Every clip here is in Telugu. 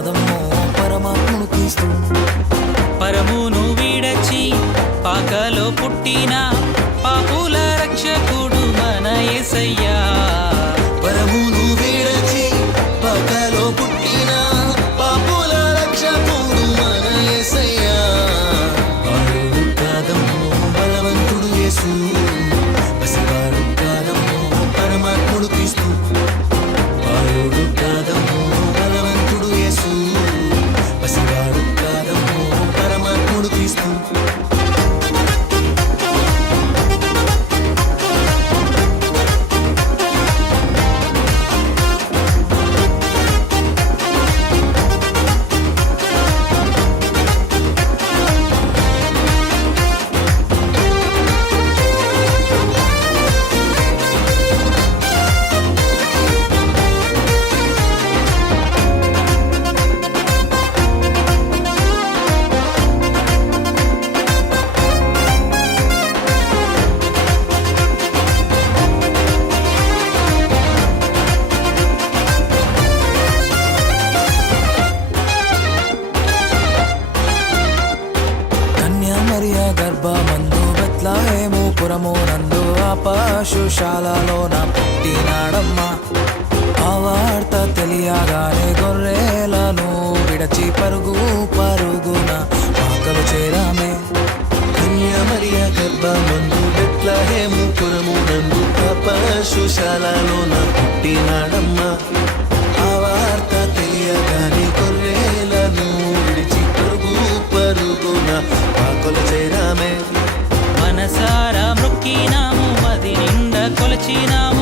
పాదము పరమాత్మును క్రీస్తు. పరమును వీడచి పాకలో పుట్టినా డబ్బా మందు బెత్లాయేమో పురమో నందు ఆ పశుశాలలో నా పుట్టినాడమ్మా ఆ వార్త తెలియగానే గొర్రెలను విడచి పరుగు పరుగున పాకలు చేరామే. కన్యామరియ గర్భ మందు బెత్లహేము పురము నందు ఆ పశుశాలలో నా పుట్టిన కొలచినాము.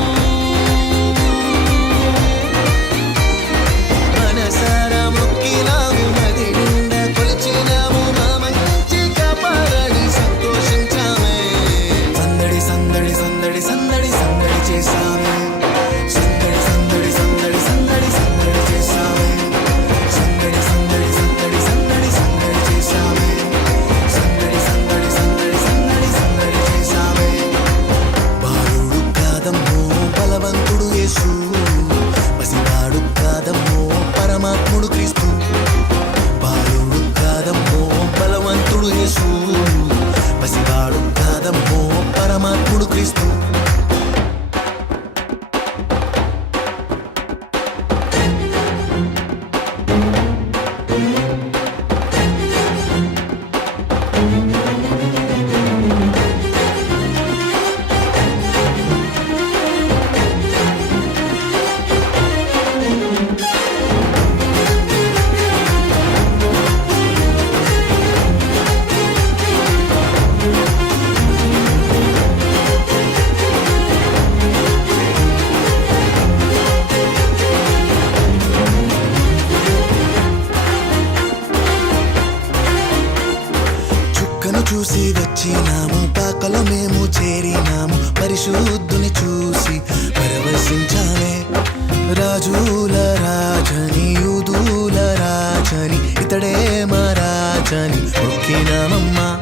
చేరినాము. పరిశుద్ధుని చూసి పరవశించాలే. రాజుల రాజని యూదుల రాజని ఇతడే మా రాజని మొక్కినామమ్మా.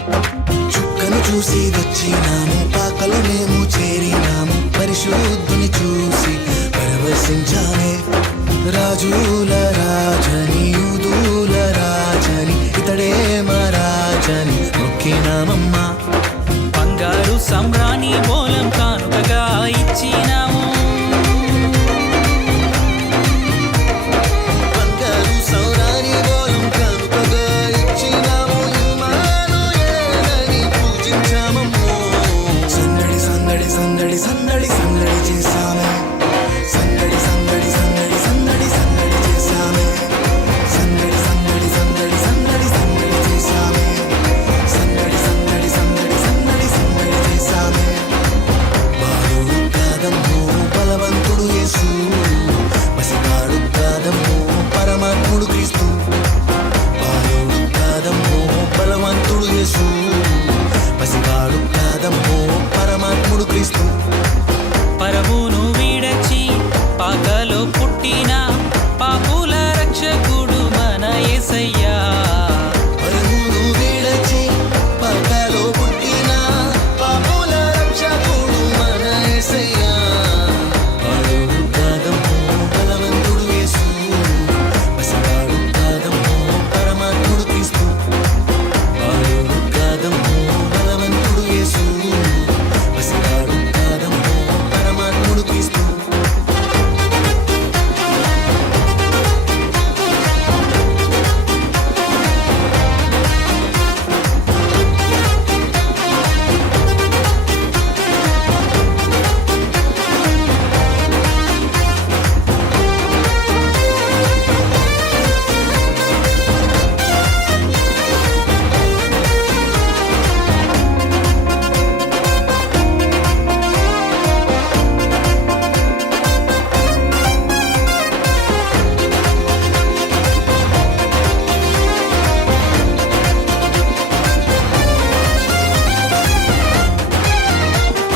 చుక్కను చూసి వచ్చినాము పాకలు మేము చేరినాము. పరిశుద్ధుని చూసి పరవశించాలే. రాజుల రాజని యూదుల రాజని ఇతడే మా రాజని మొక్కినామమ్మా. గారు సమ్రాణి మూలం కానుకగా ఇచ్చిన